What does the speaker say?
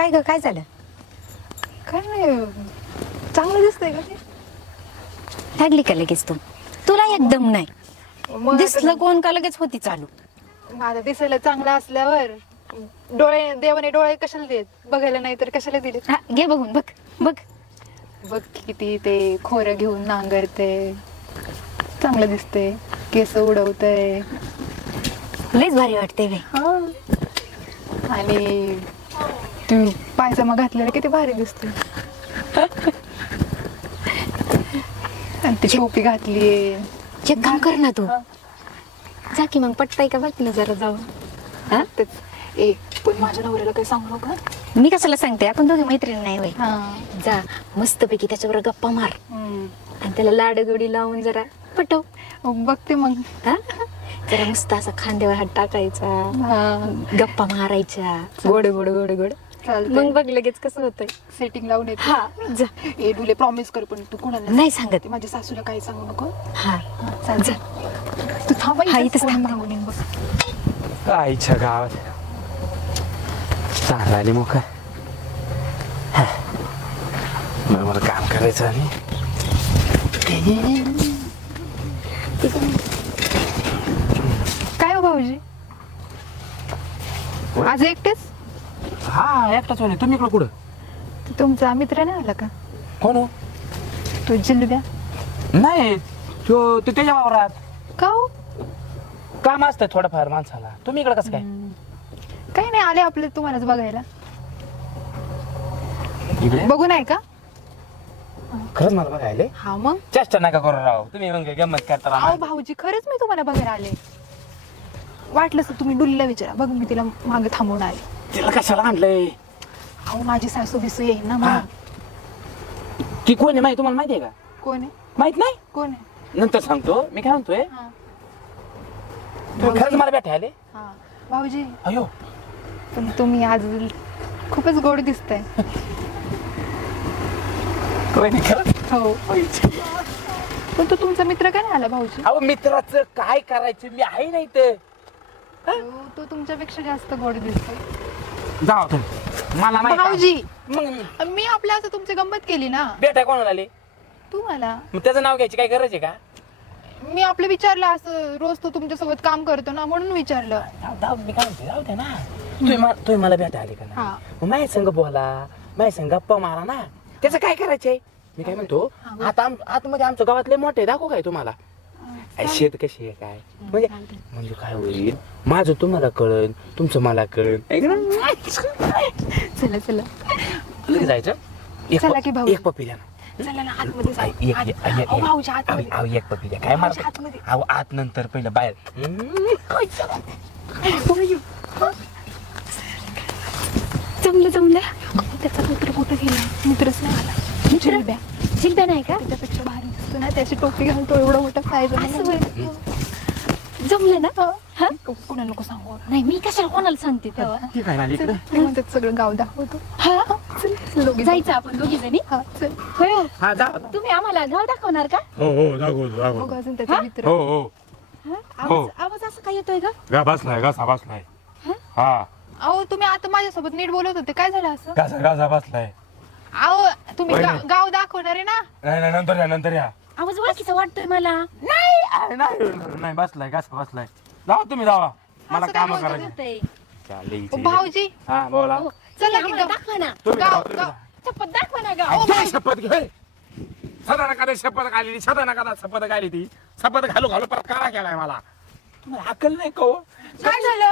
काय ग, काय झालं? काय नाही, चांगलं दिसतंय का ते? लागली का लगेच तू? तुला एकदम नाही मग दिसलं कोण का लगेच होती चालू. माझा दिसायला चांगला असल्यावर डोळे देवाने डोळे कशाला देत, बघायला नाही तर कशाला दिले? हा, घे बघून बघ बघ. बघ किती ते खोरं घेऊन नांगरते, चांगलं दिसते, केस उडवतय. लयच भारी वाटते बे. आणि तू पायजमा घातलेला किती भारी दिसते. आणि ती टोपी घातलीये. एक काम कर ना तू, जा की मग पटताय का बघ ना जरा जाऊन. हा? तेच. ए पण माझ्या नवऱ्याला काही सांगू नका. मी कशाला सांगते, आपण दोघे मैत्रीण नाही होय. हा. जा मस्तपैकी त्याच्यावर गप्पा मार आणि त्याला लाडगोडी लावून जरा पटव. बघते मग. हा? जरा मस्त असा खांद्यावर हात टाकायचा, हा. गप्पा मारायच्या, गोड गोड गोड गोड. चालतंय. मग बघ लगेच कसं होतंय. सेटिंग लावून येते. हा जा. ए डुले प्रॉमिस कर, पण तू कोणाला नाही सांगत. माझ्या सासूला काही सांगू नको. हा चाल जा. तू थांब. हा, इथंच थांब. सांगून येईन बघ. आईच्या गावात चांगला आली मग काय. मग मला काम करायचं आणि काय हो भाऊजी, आज एकटेच? हा एकटाच वाले. तुम्ही इकडं कुठं? तुमचा मित्र नाही आला का? कोण हो? तो जिल्ब्या. नाही तो त्याच्या वावरात का हो? काम असतं थोडंफार माणसाला. तुम्ही इकडं कसं काय? काही नाही, आले आपले तुम्हालाच बघायला. इकडे बघू नाही का? खरंच मला बघायले. हा मग. चेष्टा नका करू राव तुम्ही. मग गंमत करता अहो भाऊजी, खरंच मी तुम्हाला बघायला आले. वाटलं तर तुम्ही डुलीला विचारा, बघ मी तिला मागे थांबवून आले. तिला कशाला आणलंय? अहो माझी सासू बिसू येईल ना मला. ती कोण आहे माहिती तुम्हाला माहिती आहे का? कोण आहे? माहित नाही? कोण आहे? नंतर सांगतो. मी काय म्हणतोय, हा. तुम्ही खरंच मला भेटायला आले? हा. भाऊजी, अयो पण तुम्ही आज खूपच गोड दिसताय. हो. पण तो तुमचा मित्र का नाही आला भाऊजी? अहो मित्राचं काय करायचं, मी आहे नाही तर. तो तुमच्यापेक्षा जास्त गोड दिसतोय. जाऊ तुम्ही. मला माहिती भाऊजी, मग मी आपल्या असं तुमची गंमत केली ना. भेटाय कोणाला आले? तुम्हाला मग त्याचं नाव घ्यायची काय गरज आहे का? मी आपलं विचारलं, असं रोज तो तुमच्यासोबत काम करतो ना म्हणून विचारलं. मी काय म्हणते, जाऊ दे ना. तुम्ही मला भेटायला आले का हा. नाही? मग माझ्या संग बोला, माझ्या संग गप्पा मारा ना. त्याचं काय करायचंय? मी काय म्हणतो, आता आतमध्ये आमच्या गावातले मोठे दाखवू काय तुम्हाला? शेत कशी आहे काय, म्हणजे काय होईल, माझं तुम्हाला कळन, तुमचं मला कळन. चला चला लगेच जायचं. चला की भाऊ. एक पप्पी द्या ना. चला ना आतमध्ये जाऊ. एक भाऊजी आतमध्ये. एक पप्पी द्या. काय मारतो? आतमध्ये. अहो आत नंतर पहिलं बाहेर. जमलं जमलं. त्याचा मित्र कुठं गेला? मित्रच नाही आला. जिल्ब्या. जिल्ब्या नाही का? त्याच्यापेक्षा भारी दिसतो ना, त्याची टोपी घालतो, एवढं मोठं पाहिजे. जमलं ना? हा? कोणाला नको सांगू. नाही मी कशाला कोणाला सांगते तेव्हा. ठीक आहे ना इकडे. म्हणतात सगळं गाव दाखवतो. हा? दोघी जायचं आपण दोघी जणी. हा चल. होय हो. हा जा. तुम्ही आम्हाला गाव दाखवणार का? हो हो दाखवतो बघ अजून त्याचा मित्र. हो हो आवाज असं काय येतोय का? गा बसलाय घासा बसलाय. हा अहो तुम्ही आता माझ्यासोबत नीट बोलत होते, काय झालं असं? घासा घासा बसलाय. अहो तुम्ही वहिनी. गाव दाखवणार आहे ना? नाही नाही नंतर या. आवाज ओळखीचा वाटतोय मला. नाही बसलाय घासा बसलाय. जावा तुम्ही जावा, मला असं काय काम बोलता करायचे. होतंय. ओ, भाऊजी हा बोला. चला की आम्हाला गाव. दाखवा ना. तुम्ही गाव जावा, गाव. चप्पल दाखवा ना गाव. तुम्ही शपथ घे. सदा नका शपथ घाली, सदा नका शपथ घाली ती. शपथ घालू घालू परत काळा केलाय मला. तुम्हाला अक्कल नाही का हो? काय झालं?